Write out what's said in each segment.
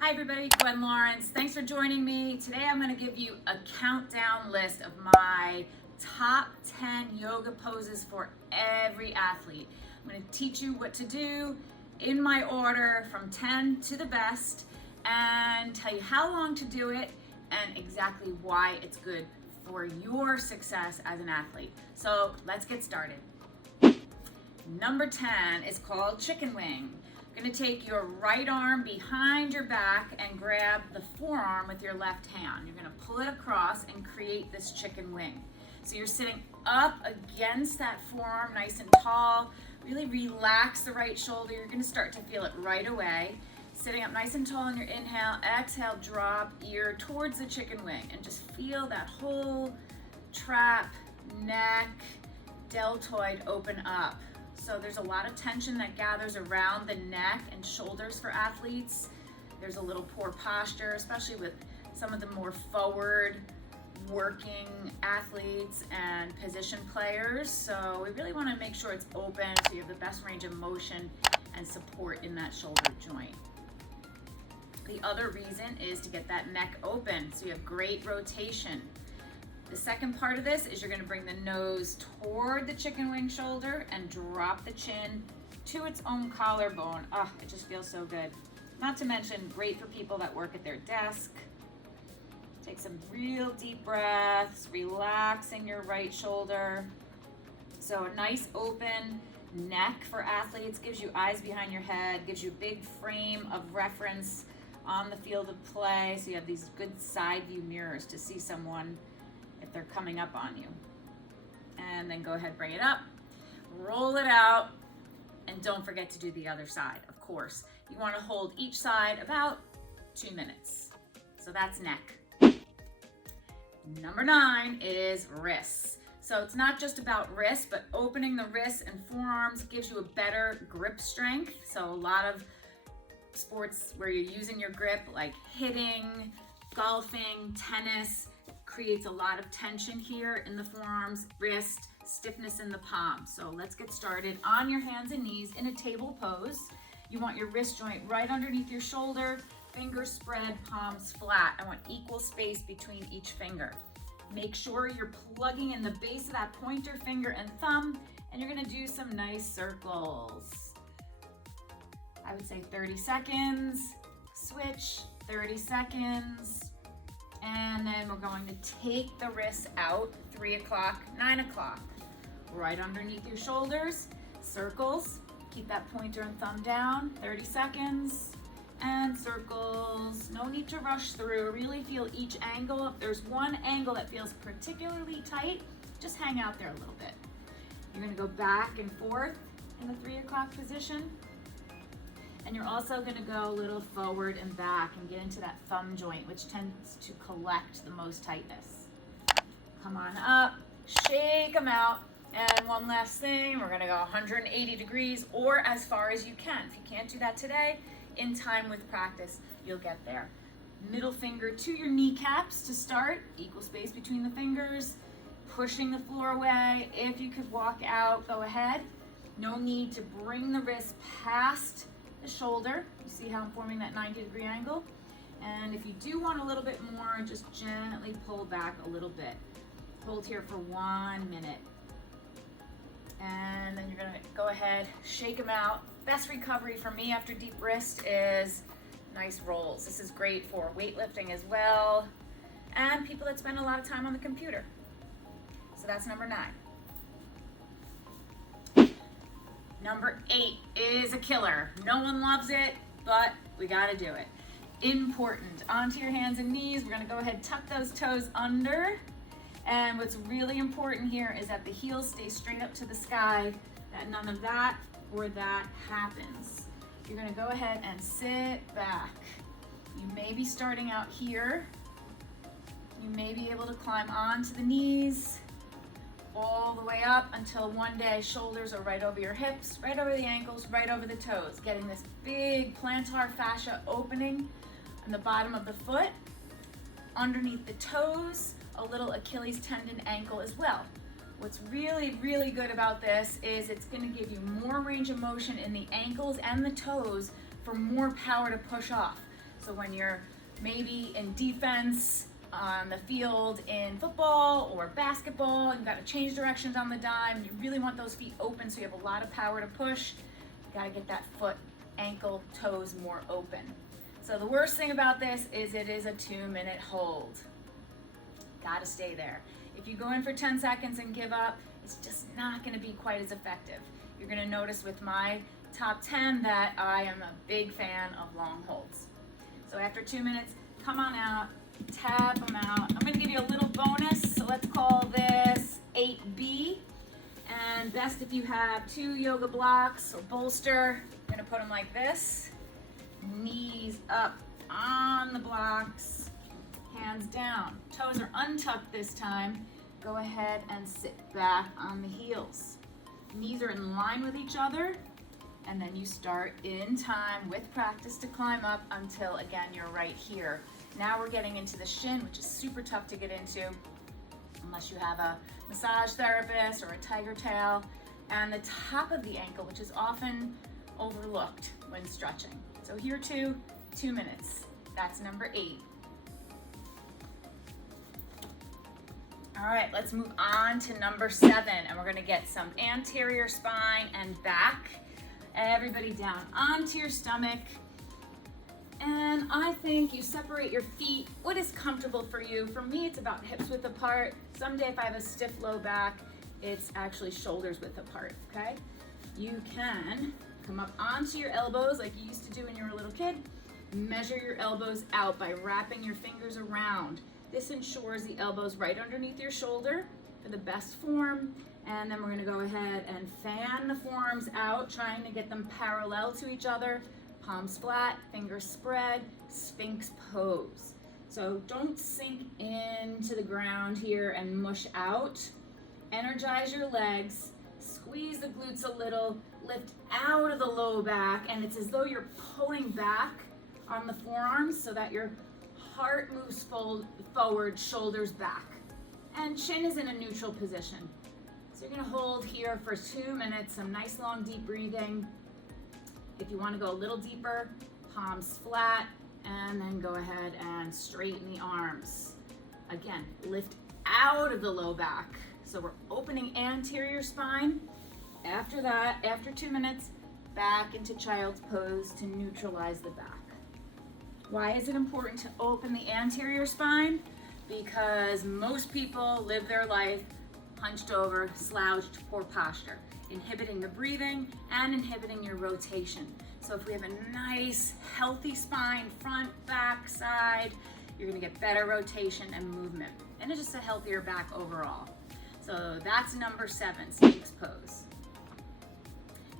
Hi everybody, Gwen Lawrence. Thanks for joining me. Today I'm going to give you a countdown list of my top 10 yoga poses for every athlete. I'm going to teach you what to do in my order from 10 to the best and tell you how long to do it and exactly why it's good for your success as an athlete. So let's get started. Number 10 is called chicken wing. You're going to take your right arm behind your back and grab the forearm with your left hand. You're going to pull it across and create this chicken wing. So you're sitting up against that forearm nice and tall. Really relax the right shoulder. You're going to start to feel it right away. Sitting up nice and tall on your inhale, exhale, drop ear towards the chicken wing and just feel that whole trap, neck, deltoid open up. So there's a lot of tension that gathers around the neck and shoulders for athletes. There's a little poor posture, especially with some of the more forward working athletes and position players. So we really want to make sure it's open so you have the best range of motion and support in that shoulder joint. The other reason is to get that neck open so you have great rotation. The second part of this is you're going to bring the nose toward the chicken wing shoulder and drop the chin to its own collarbone. Oh, it just feels so good. Not to mention, great for people that work at their desk. Take some real deep breaths, relaxing your right shoulder. So a nice open neck for athletes gives you eyes behind your head, gives you a big frame of reference on the field of play. So you have these good side view mirrors to see someone if they're coming up on you. And then go ahead, bring it up, roll it out, and don't forget to do the other side, of course. You want to hold each side about 2 minutes. So that's neck. Number 9 is wrists. So it's not just about wrists, but opening the wrists and forearms gives you a better grip strength. So a lot of sports where you're using your grip, like hitting, golfing, tennis, creates a lot of tension here in the forearms, wrist, stiffness in the palm. So let's get started on your hands and knees in a table pose. You want your wrist joint right underneath your shoulder, fingers spread, palms flat. I want equal space between each finger. Make sure you're plugging in the base of that pointer finger and thumb, and you're gonna do some nice circles. I would say 30 seconds, switch, 30 seconds, and then we're going to take the wrists out, 3 o'clock, 9 o'clock. Right underneath your shoulders, circles. Keep that pointer and thumb down, 30 seconds, and circles. No need to rush through, really feel each angle. If there's one angle that feels particularly tight, just hang out there a little bit. You're gonna go back and forth in the 3 o'clock position. And you're also going to go a little forward and back and get into that thumb joint, which tends to collect the most tightness. Come on up, shake them out. And one last thing, we're going to go 180 degrees or as far as you can. If you can't do that today, in time with practice, you'll get there. Middle finger to your kneecaps to start, equal space between the fingers, pushing the floor away. If you could walk out, go ahead. No need to bring the wrist past the shoulder. You see how I'm forming that 90-degree angle? And if you do want a little bit more, just gently pull back a little bit. Hold here for 1 minute. And then you're gonna go ahead, shake them out. Best recovery for me after deep wrist is nice rolls. This is great for weightlifting as well, and people that spend a lot of time on the computer. So that's number 9. Number 8 is a killer. No one loves it, but we gotta do it. Important. Onto your hands and knees. We're gonna go ahead, tuck those toes under. And what's really important here is that the heels stay straight up to the sky, that none of that or that happens. You're gonna go ahead and sit back. You may be starting out here. You may be able to climb onto the knees, all the way up until one day shoulders are right over your hips, right over the ankles, right over the toes, getting this big plantar fascia opening on the bottom of the foot, underneath the toes, a little Achilles tendon ankle as well. What's really, really good about this is it's going to give you more range of motion in the ankles and the toes for more power to push off. So when you're maybe in defense on the field in football or basketball, and you've got to change directions on the dime, you really want those feet open so you have a lot of power to push. You got to get that foot, ankle, toes more open. So the worst thing about this is it is a 2-minute hold. Got to stay there. If you go in for 10 seconds and give up, it's just not going to be quite as effective. You're going to notice with my top 10 that I am a big fan of long holds. So after 2 minutes, come on out, tap them out. I'm going to give you a little bonus, so let's call this 8B. And best if you have 2 yoga blocks or bolster. I'm going to put them like this. Knees up on the blocks, hands down. Toes are untucked this time. Go ahead and sit back on the heels. Knees are in line with each other, and then you start in time with practice to climb up until, again, you're right here. Now we're getting into the shin, which is super tough to get into unless you have a massage therapist or a tiger tail, and the top of the ankle, which is often overlooked when stretching. So here too, 2 minutes. That's number 8. All right, let's move on to number 7, and we're gonna get some anterior spine and back. Everybody down onto your stomach. And I think you separate your feet. What is comfortable for you? For me, it's about hips width apart. Someday if I have a stiff low back, it's actually shoulders width apart, okay? You can come up onto your elbows like you used to do when you were a little kid. Measure your elbows out by wrapping your fingers around. This ensures the elbows right underneath your shoulder for the best form. And then we're gonna go ahead and fan the forearms out, trying to get them parallel to each other. Palms flat, fingers spread, Sphinx pose. So don't sink into the ground here and mush out. Energize your legs, squeeze the glutes a little, lift out of the low back, and it's as though you're pulling back on the forearms so that your heart moves forward, shoulders back. And chin is in a neutral position. So you're gonna hold here for 2 minutes, some nice long deep breathing. If you wanna go a little deeper, palms flat, and then go ahead and straighten the arms. Again, lift out of the low back. So we're opening anterior spine. After that, after 2 minutes, back into child's pose to neutralize the back. Why is it important to open the anterior spine? Because most people live their life hunched over, slouched, poor posture, inhibiting the breathing and inhibiting your rotation. So if we have a nice, healthy spine, front, back, side, you're gonna get better rotation and movement. And it's just a healthier back overall. So that's number 7, Sphinx pose.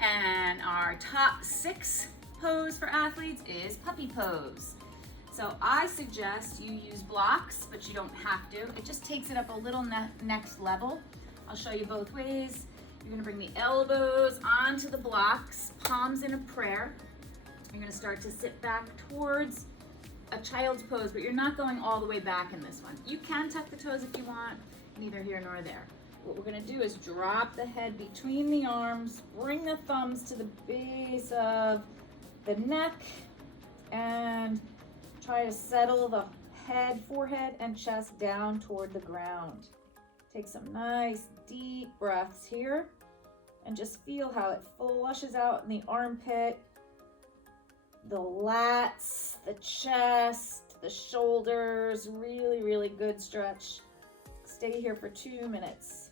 And our top 6 pose for athletes is puppy pose. So I suggest you use blocks, but you don't have to. It just takes it up a little next level. I'll show you both ways. You're gonna bring the elbows onto the blocks, palms in a prayer. You're gonna start to sit back towards a child's pose, but you're not going all the way back in this one. You can tuck the toes if you want, neither here nor there. What we're gonna do is drop the head between the arms, bring the thumbs to the base of the neck, and try to settle the head, forehead, and chest down toward the ground. Take some nice deep breaths here and just feel how it flushes out in the armpit, the lats, the chest, the shoulders. Really, really good stretch. Stay here for 2 minutes.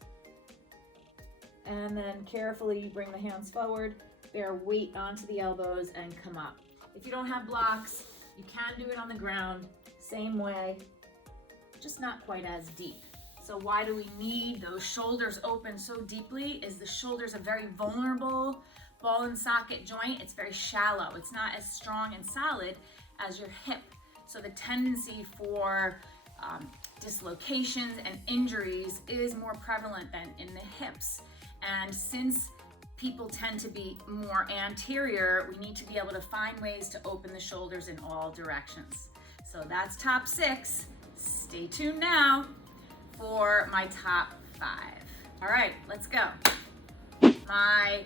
And then carefully bring the hands forward, bear weight onto the elbows, and come up. If you don't have blocks, you can do it on the ground, same way, just not quite as deep. So why do we need those shoulders open so deeply? Is the shoulders a very vulnerable ball and socket joint. It's very shallow. It's not as strong and solid as your hip. So the tendency for dislocations and injuries is more prevalent than in the hips. And since people tend to be more anterior, we need to be able to find ways to open the shoulders in all directions. So that's top 6. Stay tuned now for my top 5. All right, let's go. My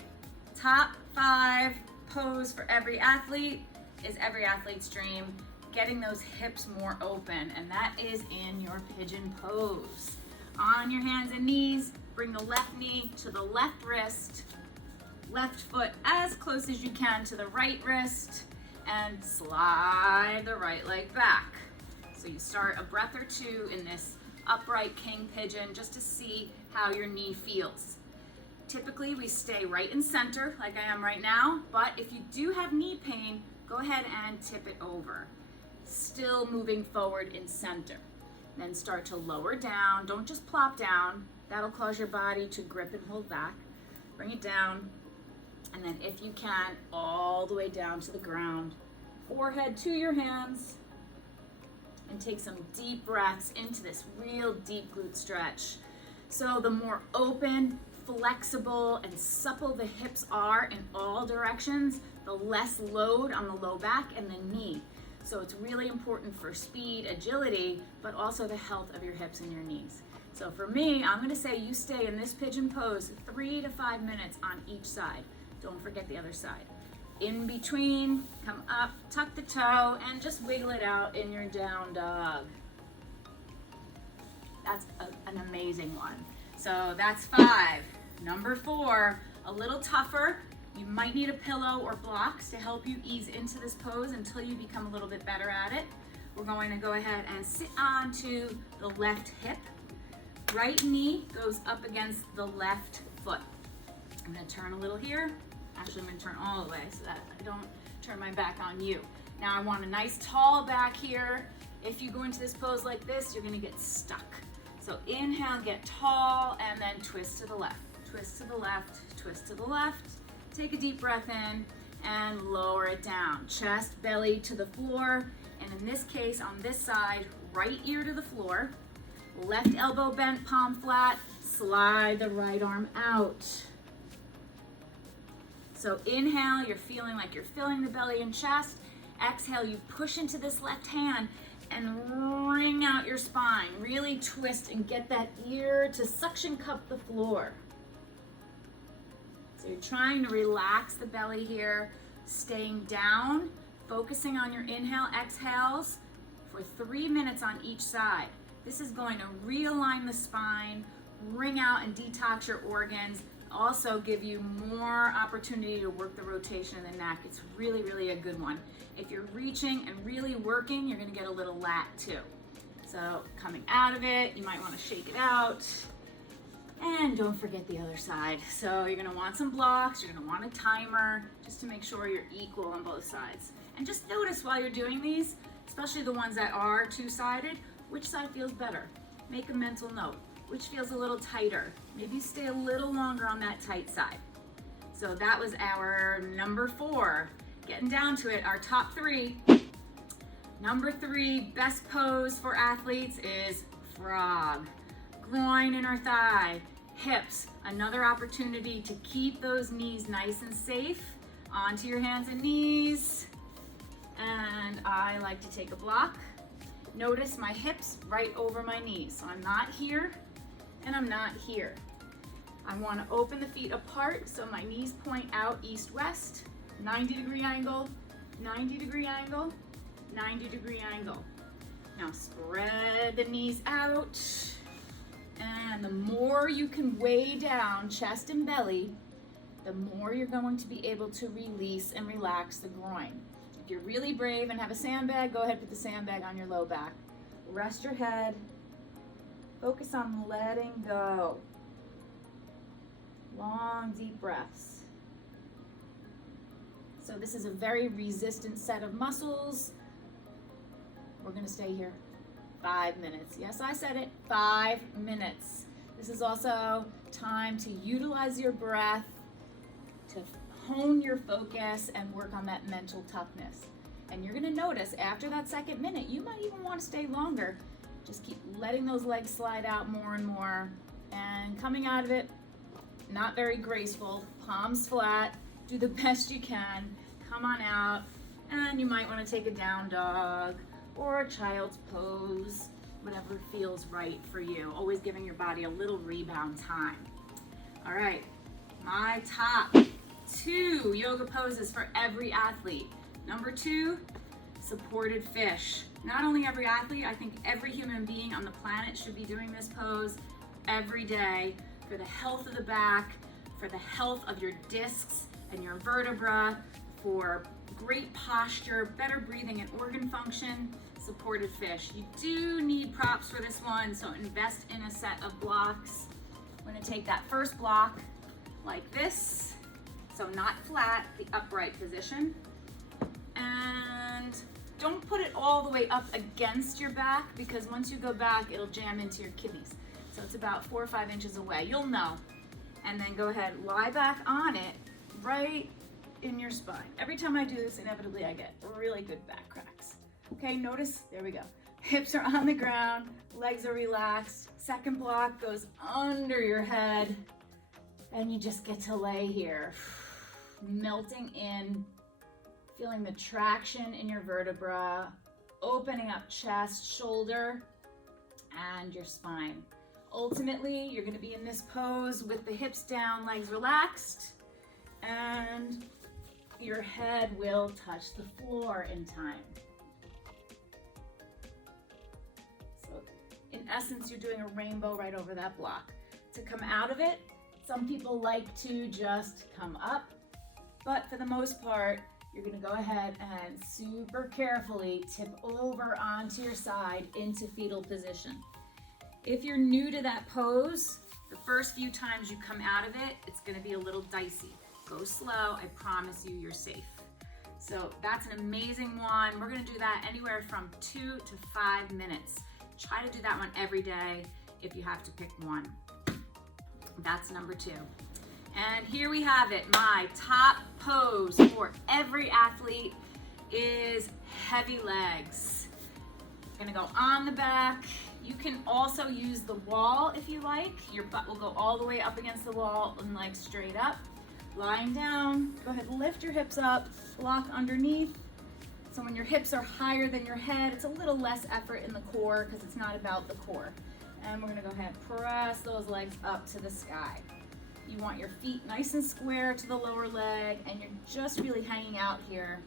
top 5 pose for every athlete is every athlete's dream. getting those hips more open, and that is in your pigeon pose. On your hands and knees, bring the left knee to the left wrist, left foot as close as you can to the right wrist, and slide the right leg back. So you start a breath or two in this upright king pigeon just to see how your knee feels. Typically we stay right in center like I am right now, but if you do have knee pain, go ahead and tip it over. Still moving forward in center. Then start to lower down. Don't just plop down. That'll cause your body to grip and hold back. Bring it down. And then if you can, all the way down to the ground. Forehead to your hands. And take some deep breaths into this real deep glute stretch. So the more open, flexible, and supple the hips are in all directions, the less load on the low back and the knee. So it's really important for speed, agility, but also the health of your hips and your knees. So for me, I'm gonna say you stay in this pigeon pose 3 to 5 minutes on each side. Don't forget the other side. In between, come up, tuck the toe, and just wiggle it out in your down dog. That's an amazing one. So that's 5. Number 4, a little tougher. You might need a pillow or blocks to help you ease into this pose until you become a little bit better at it. We're going to go ahead and sit onto the left hip. Right knee goes up against the left foot. I'm gonna turn a little here. Actually, I'm gonna turn all the way so that I don't turn my back on you. Now I want a nice tall back here. If you go into this pose like this, you're gonna get stuck. So inhale, get tall, and then twist to the left. Twist to the left, twist to the left. Take a deep breath in and lower it down. Chest, belly to the floor. And in this case, on this side, right ear to the floor. Left elbow bent, palm flat. Slide the right arm out. So inhale, you're feeling like you're filling the belly and chest. Exhale, you push into this left hand and wring out your spine. Really twist and get that ear to suction cup the floor. So you're trying to relax the belly here, staying down, focusing on your inhale, exhales for 3 minutes on each side. This is going to realign the spine, wring out and detox your organs, also give you more opportunity to work the rotation in the neck. It's really, really a good one. If you're reaching and really working, you're gonna get a little lat too. So coming out of it, you might wanna shake it out. And don't forget the other side. So you're gonna want some blocks, you're gonna want a timer, just to make sure you're equal on both sides. And just notice while you're doing these, especially the ones that are two-sided, which side feels better. Make a mental note. Which feels a little tighter. Maybe stay a little longer on that tight side. So that was our number 4. Getting down to it, our top 3. Number 3, best pose for athletes is frog. Groin in our thigh, hips, another opportunity to keep those knees nice and safe. Onto your hands and knees. And I like to take a block. Notice my hips right over my knees. So I'm not here and I'm not here. I want to open the feet apart so my knees point out east-west, 90-degree angle, 90-degree angle, 90-degree angle. Now spread the knees out, and the more you can weigh down chest and belly, the more you're going to be able to release and relax the groin. If you're really brave and have a sandbag, go ahead and put the sandbag on your low back. Rest your head. Focus on letting go. Long, deep breaths. So this is a very resistant set of muscles. We're going to stay here 5 minutes. Yes, I said it, 5 minutes. This is also time to utilize your breath, to hone your focus and work on that mental toughness. And you're going to notice after that second minute, you might even want to stay longer. Just keep letting those legs slide out more and more. And coming out of it, not very graceful, palms flat, do the best you can, come on out, and you might want to take a down dog or a child's pose, whatever feels right for you. Always giving your body a little rebound time. All right, my top 2 yoga poses for every athlete. Number 2, supported fish. Not only every athlete, I think every human being on the planet should be doing this pose every day for the health of the back, for the health of your discs and your vertebra, for great posture, better breathing and organ function. Supported fish. You do need props for this one, so invest in a set of blocks. I'm going to take that first block like this, so not flat, the upright position, and don't put it all the way up against your back, because once you go back it'll jam into your kidneys. So it's about 4 or 5 inches away, you'll know. And then go ahead, lie back on it right in your spine. Every time I do this, inevitably I get really good back cracks. Okay, notice, there we go. Hips are on the ground, legs are relaxed. Second block goes under your head, and you just get to lay here, melting in, feeling the traction in your vertebra, opening up chest, shoulder, and your spine. Ultimately, you're gonna be in this pose with the hips down, legs relaxed, and your head will touch the floor in time. In essence, you're doing a rainbow right over that block. To come out of it, some people like to just come up, but for the most part, you're gonna go ahead and super carefully tip over onto your side into fetal position. If you're new to that pose, the first few times you come out of it, it's gonna be a little dicey. Go slow, I promise you, you're safe. So that's an amazing one. We're gonna do that anywhere from 2 to 5 minutes. Try to do that one every day if you have to pick one. That's number 2. And here we have it. My top pose for every athlete is heavy legs. Gonna go on the back. You can also use the wall if you like. Your butt will go all the way up against the wall and legs straight up. Lying down, go ahead, lift your hips up, block underneath. So when your hips are higher than your head, it's a little less effort in the core because it's not about the core. And we're gonna go ahead and press those legs up to the sky. You want your feet nice and square to the lower leg, and you're just really hanging out here.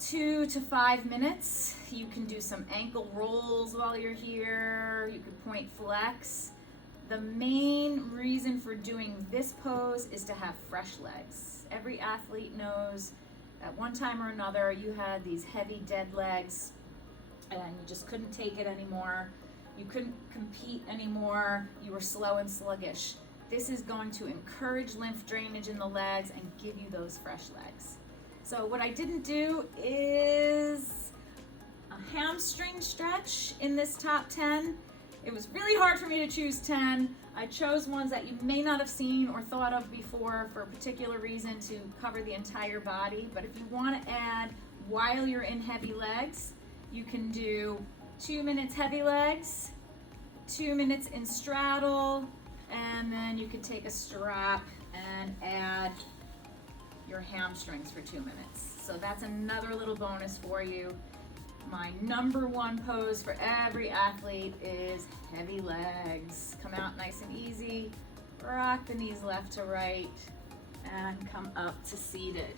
2 to 5 minutes. You can do some ankle rolls while you're here. You can point flex. The main reason for doing this pose is to have fresh legs. Every athlete knows at one time or another you had these heavy dead legs and you just couldn't take it anymore. You couldn't compete anymore. You were slow and sluggish. This is going to encourage lymph drainage in the legs and give you those fresh legs. So what I didn't do is a hamstring stretch in this top 10. It was really hard for me to choose 10. I chose ones that you may not have seen or thought of before for a particular reason to cover the entire body. But if you want to add while you're in heavy legs, you can do 2 minutes heavy legs, 2 minutes in straddle, and then you can take a strap and add your hamstrings for 2 minutes. So that's another little bonus for you. My number 1 pose for every athlete is heavy legs. Come out nice and easy, rock the knees left to right, and come up to seated.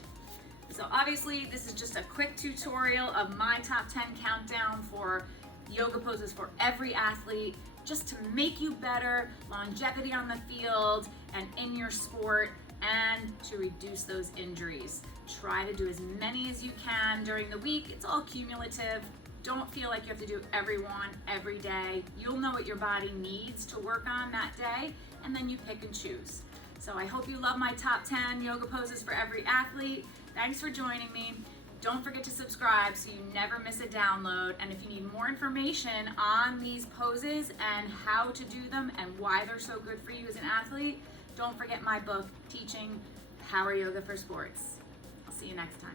So obviously this is just a quick tutorial of my top 10 countdown for yoga poses for every athlete, just to make you better, longevity on the field and in your sport, and to reduce those injuries. Try to do as many as you can during the week. It's all cumulative. Don't feel like you have to do every one every day. You'll know what your body needs to work on that day, and then you pick and choose. So I hope you love my top 10 yoga poses for every athlete. Thanks for joining me. Don't forget to subscribe so you never miss a download. And if you need more information on these poses and how to do them and why they're so good for you as an athlete, don't forget my book, Teaching Power Yoga for Sports. I'll see you next time.